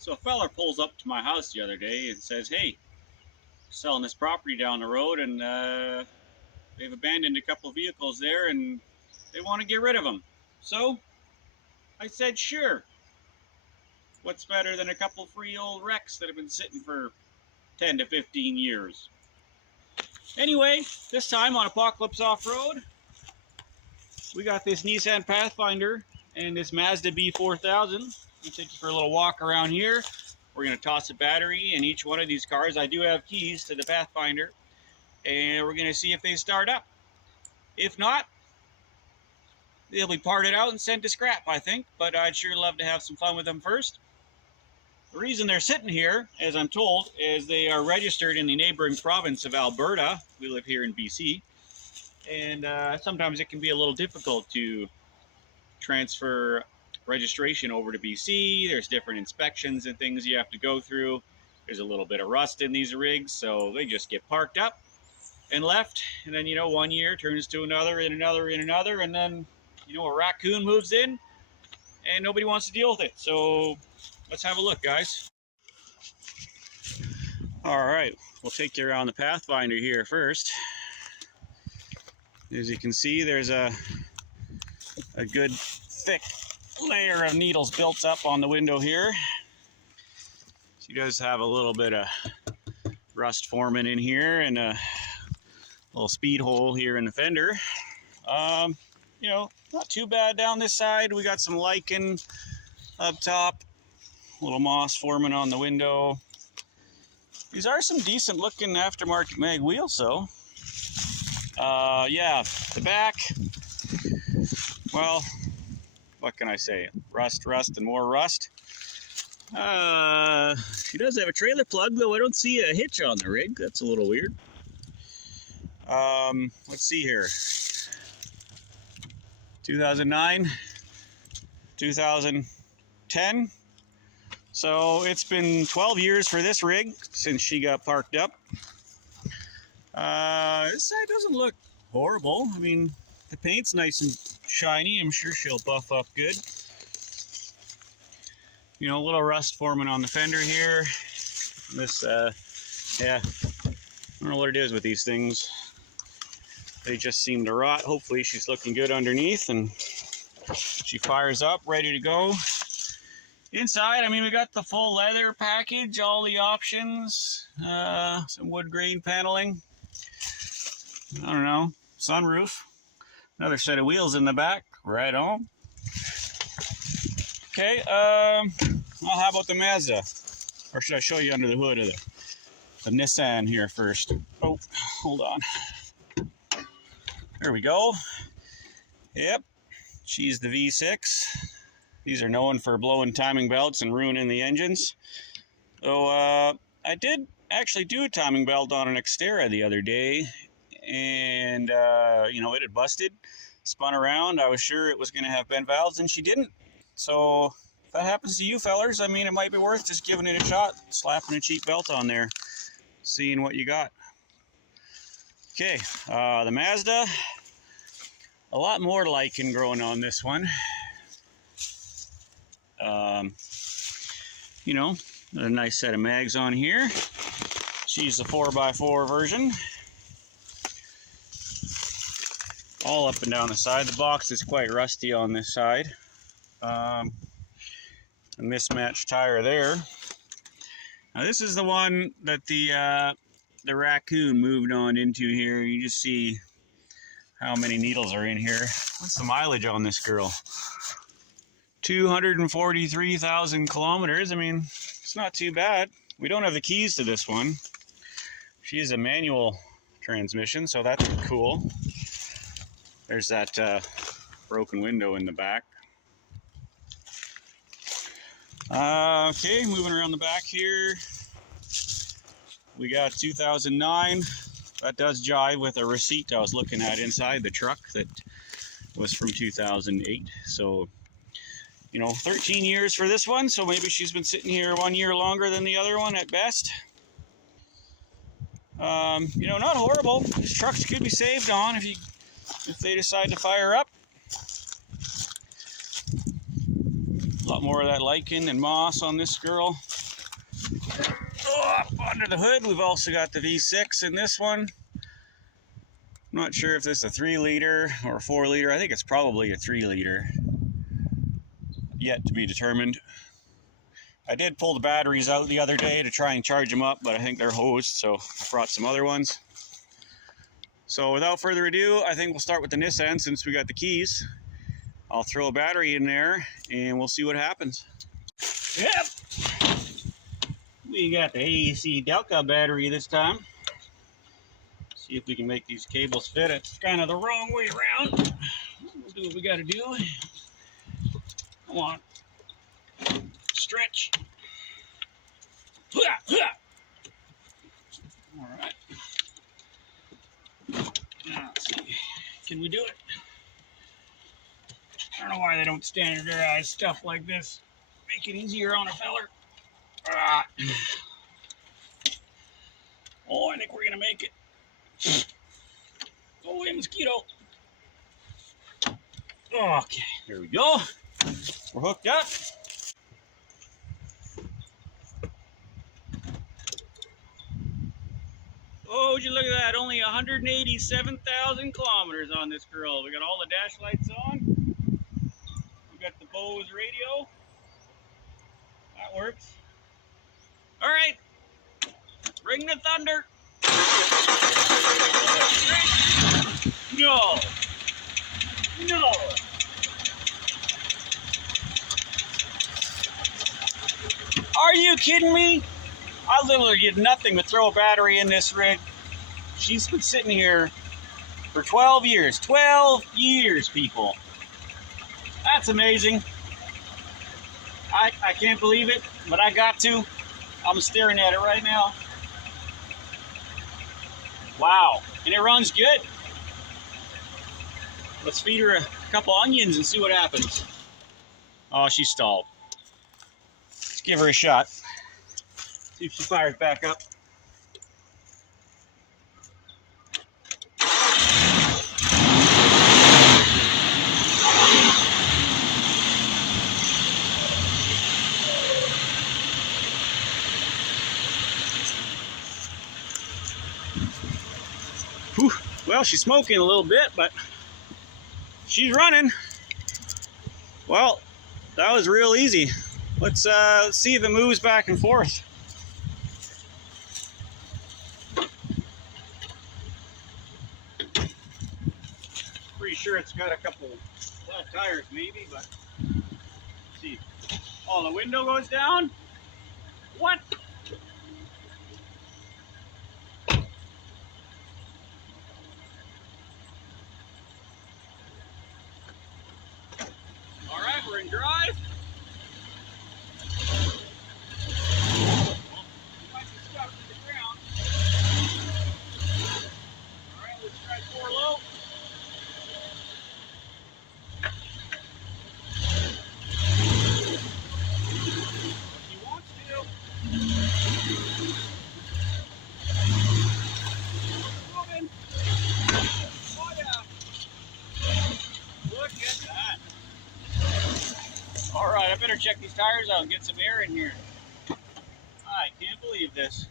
So a feller pulls up to my house the other day and says, hey, selling this property down the road, and they've abandoned a couple of vehicles there and they want to get rid of them. So I said, sure. What's better than a couple free old wrecks that have been sitting for 10 to 15 years? Anyway, this time on Apocalypse Off-Road, we got this Nissan Pathfinder and this Mazda B4000. We'll take you for a little walk around here. We're going to toss a battery in each one of these cars. I do have keys to the Pathfinder, and we're going to see if they start up. If not, they'll be parted out and sent to scrap, I think, but I'd sure love to have some fun with them first. The reason they're sitting here, as I'm told, is they are registered in the neighboring province of Alberta. We live here in BC, and sometimes it can be a little difficult to transfer registration over to BC. There's different inspections and things you have to go through. There's a little bit of rust in these rigs, so they just get parked up and left, and then, you know, 1 year turns to another and another and another, and then, you know, a raccoon moves in and nobody wants to deal with it. So let's have a look, guys. All right, we'll take you around the Pathfinder here first. As you can see, there's a good thick layer of needles built up on the window here. She does have a little bit of rust forming in here and a little speed hole here in the fender. You know, not too bad down this side. We got some lichen up top, a little moss forming on the window. These are some decent looking aftermarket mag wheels, though. Yeah, the back, well, what can I say? Rust, and more rust. She does have a trailer plug, though I don't see a hitch on the rig. That's a little weird. Let's see here. 2009, 2010. So it's been 12 years for this rig since she got parked up. This side doesn't look horrible. I mean, the paint's nice and shiny. I'm sure she'll buff up good. You know, a little rust forming on the fender here. This, yeah, I don't know what it is with these things. They just seem to rot. Hopefully she's looking good underneath and she fires up, ready to go. Inside, I mean, we got the full leather package, all the options, some wood grain paneling. I don't know, sunroof. Another set of wheels in the back, right on. Okay, well, how about the Mazda? Or should I show you under the hood of the Nissan here first? Oh, hold on. There we go. Yep, she's the V6. These are known for blowing timing belts and ruining the engines. So I did actually do a timing belt on an Xterra the other day, and you know, it had busted, spun around. I was sure it was going to have bent valves, and she didn't. So if that happens to you fellers, I mean, it might be worth just giving it a shot, slapping a cheap belt on there, seeing what you got. Okay, the Mazda, a lot more lichen growing on this one. You know, a nice set of mags on here. She's the 4x4 version. All up and down the side. The box is quite rusty on this side. A mismatched tire there. Now this is the one that the raccoon moved on into here. You just see how many needles are in here. What's the mileage on this girl? 243,000 kilometers. I mean, it's not too bad. We don't have the keys to this one. She is a manual transmission, so that's cool. There's that broken window in the back. Okay, moving around the back here. We got 2009. That does jive with a receipt I was looking at inside the truck that was from 2008. So, you know, 13 years for this one, so maybe she's been sitting here 1 year longer than the other one at best. You know, not horrible. These trucks could be saved on if they decide to fire up. A lot more of that lichen and moss on this girl. Up under the hood, we've also got the V6 in this one. I'm not sure if this is a 3 liter or a 4 liter. I think it's probably a 3 liter. Yet to be determined. I did pull the batteries out the other day to try and charge them up, but I think they're hosed, so I brought some other ones. So without further ado, I think we'll start with the Nissan since we got the keys. I'll throw a battery in there and we'll see what happens. Yep. We got the AEC Delta battery this time. See if we can make these cables fit. It's kind of the wrong way around. We'll do what we got to do. Come on. Stretch. All right. Now, let's see. Can we do it? I don't know why they don't standardize stuff like this. Make it easier on a feller. Oh, I think we're gonna make it. Go away, mosquito. Okay, here we go. We're hooked up. Oh, would you look at that? Only 187,000 kilometers on this girl. We got all the dash lights on. We got the Bose radio. That works. All right. Bring the thunder. No. No. Are you kidding me? I literally did nothing but throw a battery in this rig. She's been sitting here for 12 years. 12 years, people. That's amazing. I can't believe it, but I got to. I'm staring at it right now. Wow. And it runs good. Let's feed her a couple onions and see what happens. Oh, she stalled. Let's give her a shot. See if she fires back up. Whew. Well, she's smoking a little bit, but she's running. Well, that was real easy. Let's see if it moves back and forth. Pretty sure it's got a couple flat tires maybe, but let's see. Oh, the window goes down? What? All right, we're in drive. Well, we might be stuck to the ground. All right, let's try 4 low. Alright, I better check these tires out and get some air in here. I can't believe this.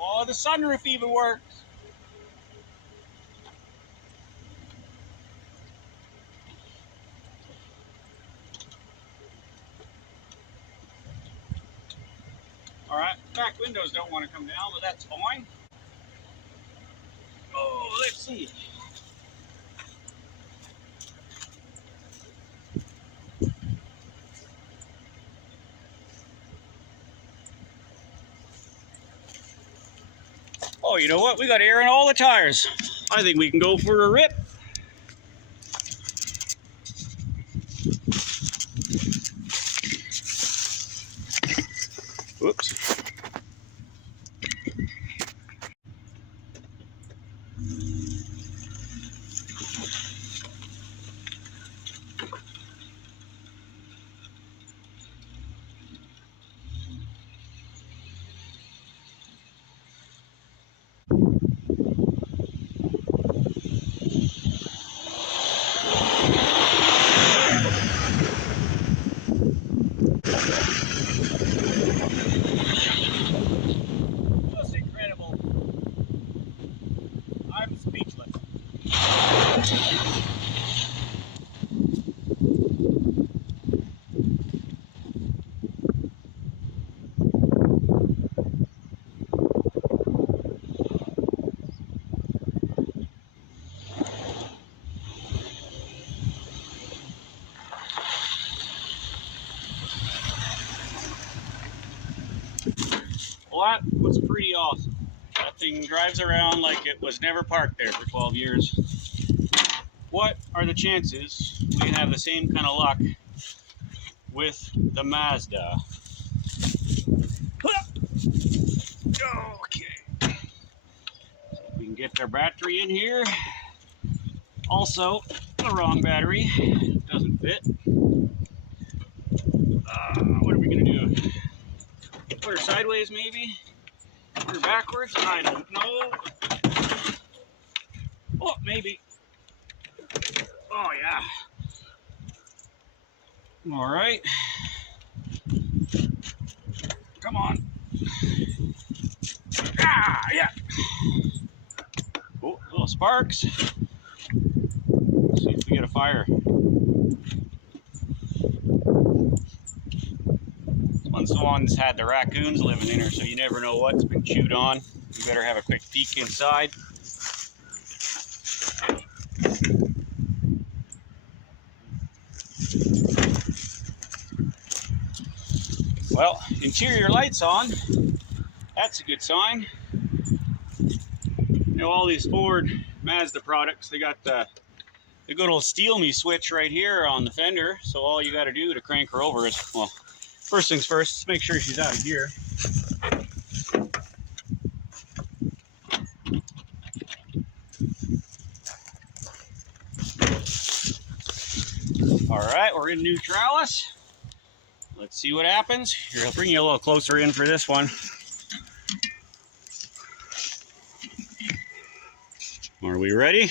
Oh, the sunroof even works. Alright, back windows don't want to come down, but that's fine. Oh, let's see. Oh, you know what? We got air in all the tires. I think we can go for a rip. Whoops. Well, that was pretty awesome. That thing drives around like it was never parked there for 12 years. What are the chances we have the same kind of luck with the Mazda? Okay. We can get their battery in here. Also, the wrong battery. Doesn't fit. What are we going to do? Put her sideways maybe? Put her backwards? I don't know. Oh, maybe. Oh, yeah. All right. Come on. Ah, yeah. Oh, little sparks. Let's see if we get a fire. This one's the one that's had the raccoons living in her, so you never know what's been chewed on. You better have a quick peek inside. Well, interior lights on. That's a good sign. You know, all these Ford Mazda products, they got the good old steal me switch right here on the fender. So all you got to do to crank her over is, well, first things first, let's make sure she's out of gear. All right, we're in neutralis. Let's see what happens. Here, I'll bring you a little closer in for this one. Are we ready?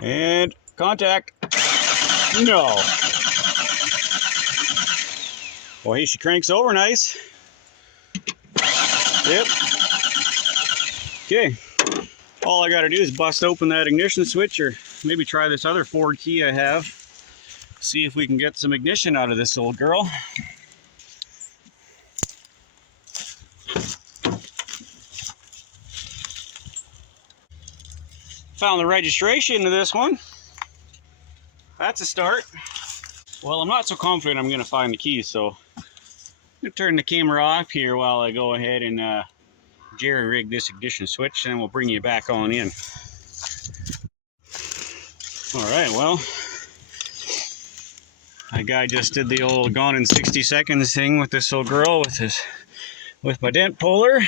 And contact. No. Well, hey, she cranks over nice. Yep. Okay. All I got to do is bust open that ignition switch, or maybe try this other Ford key I have. See if we can get some ignition out of this old girl. Found the registration to this one. That's a start. Well, I'm not so confident I'm going to find the keys, so I'm going to turn the camera off here while I go ahead and jerry rig this ignition switch, and we'll bring you back on in. All right, well, my guy just did the old gone in 60 seconds thing with this old girl with my dent puller.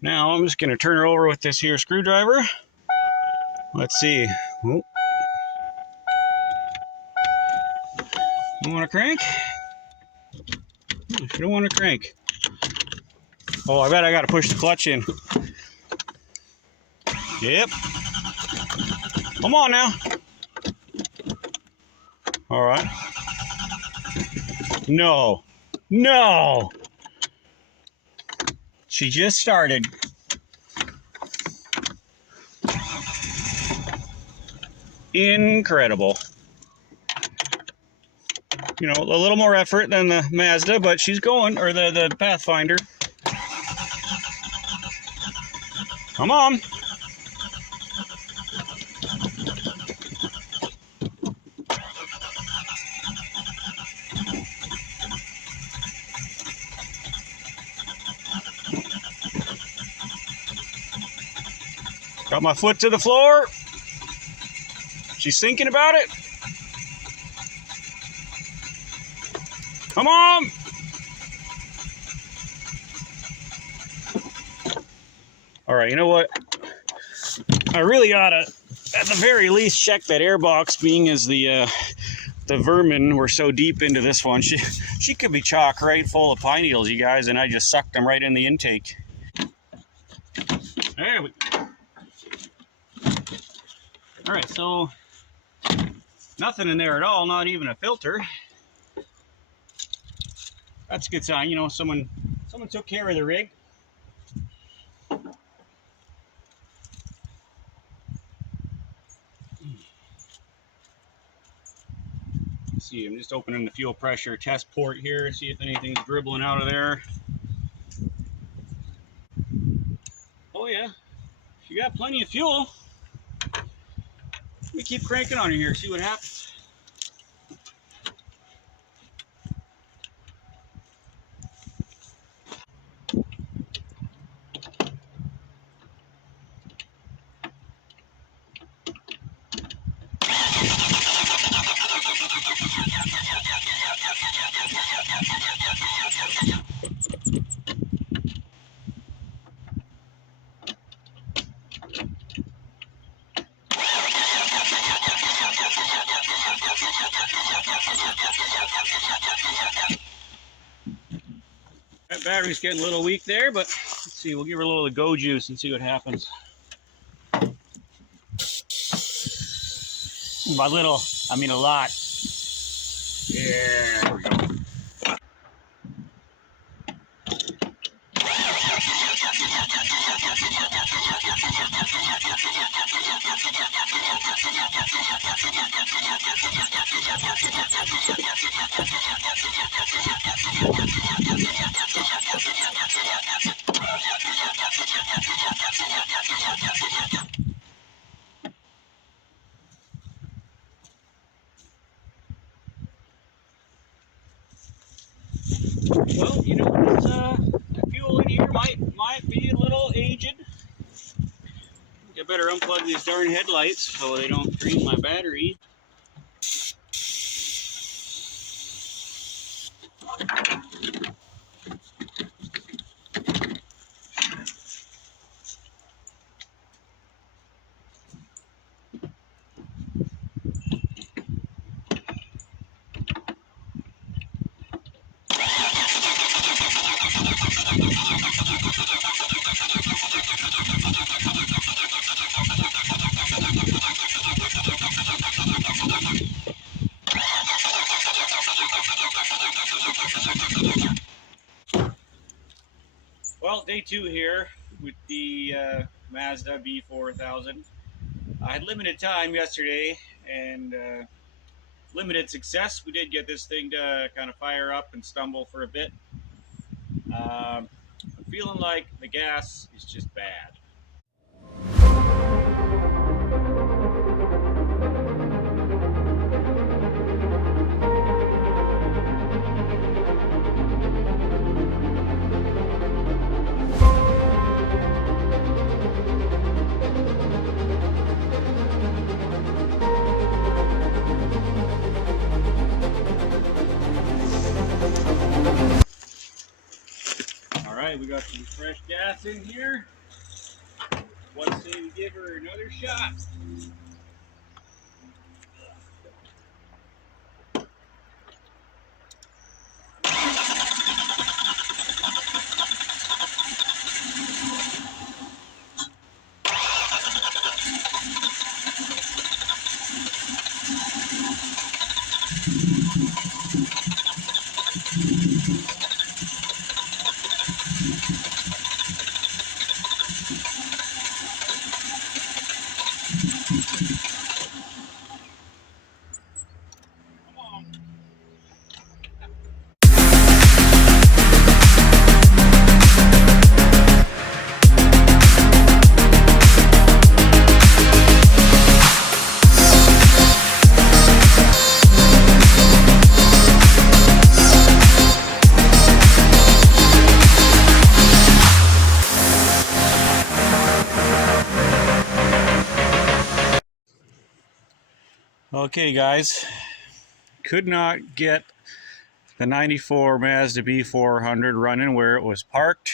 Now I'm just going to turn her over with this here screwdriver. Let's see. Oh. You want to crank? You don't want to crank. Oh, I bet I got to push the clutch in. Yep. Come on now. All right. No. No. She just started. Incredible. You know, a little more effort than the Mazda, but she's going, or the Pathfinder. Come on. Got my foot to the floor. She's thinking about it. Come on. All right, you know what? I really ought to, at the very least, check that airbox, being as the vermin were so deep into this one. She could be chock right full of pine needles, you guys, and I just sucked them right in the intake. There we go. All right, so nothing in there at all, not even a filter. That's a good sign, you know, someone took care of the rig. Let's see, I'm just opening the fuel pressure test port here, see if anything's dribbling out of there. Oh yeah, you got plenty of fuel. Let me keep cranking on here, see what happens. That battery's getting a little weak there, but let's see, we'll give her a little go juice and see what happens. By little, I mean a lot. Yeah, there we go. Well, you know, the fuel in here might be a little aged. I better unplug these darn headlights so they don't drain my battery. Well, day 2 here with the Mazda B4000. I had limited time yesterday and limited success. We did get this thing to kind of fire up and stumble for a bit. I'm feeling like the gas is just bad. Alright, we got some fresh gas in here. What say we give her another shot? Okay guys, could not get the 94 Mazda B400 running where it was parked,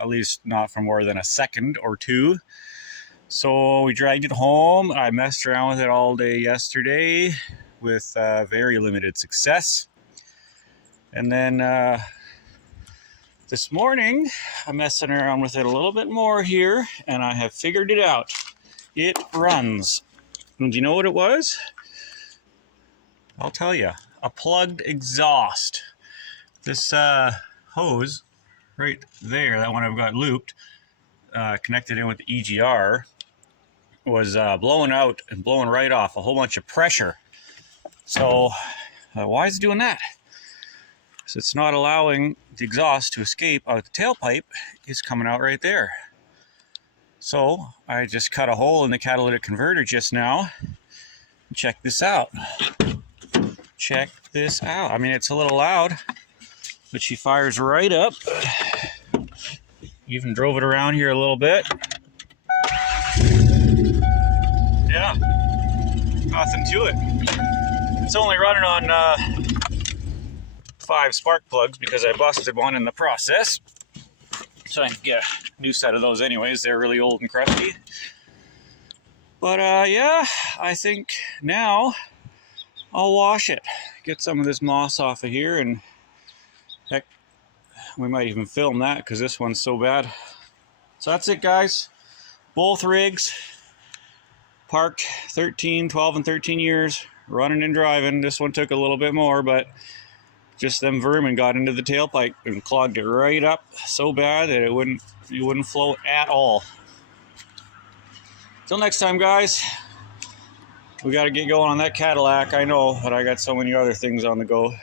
at least not for more than a second or two. So we dragged it home. I messed around with it all day yesterday with very limited success. And then this morning I'm messing around with it a little bit more here and I have figured it out. It runs. And do you know what it was? I'll tell you, a plugged exhaust. This hose right there, that one I've got looped, connected in with the EGR, was blowing out and blowing right off a whole bunch of pressure. So why is it doing that? So it's not allowing the exhaust to escape out of the tailpipe. It's coming out right there. So I just cut a hole in the catalytic converter just now. Check this out. Check this out. I mean, it's a little loud, but she fires right up. Even drove it around here a little bit. Yeah, nothing to it. It's only running on 5 spark plugs because I busted one in the process. So I can get a new set of those anyways. They're really old and crusty. But yeah, I think now I'll wash it. Get some of this moss off of here, and heck, we might even film that because this one's so bad. So that's it, guys. Both rigs parked 12 and 13 years, running and driving. This one took a little bit more, but just them vermin got into the tailpipe and clogged it right up so bad that it wouldn't flow at all. Till next time, guys. We got to get going on that Cadillac, I know, but I got so many other things on the go.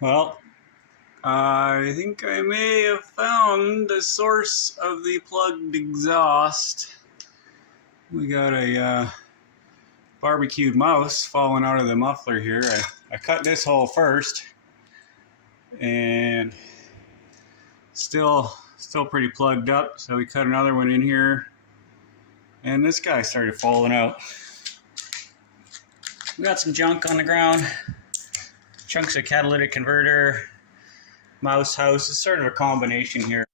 Well, I think I may have found the source of the plugged exhaust. We got a barbecued mouse falling out of the muffler here. I cut this hole first, and still pretty plugged up, so we cut another one in here, and this guy started falling out. We got some junk on the ground, chunks of catalytic converter, mouse house. It's sort of a combination here.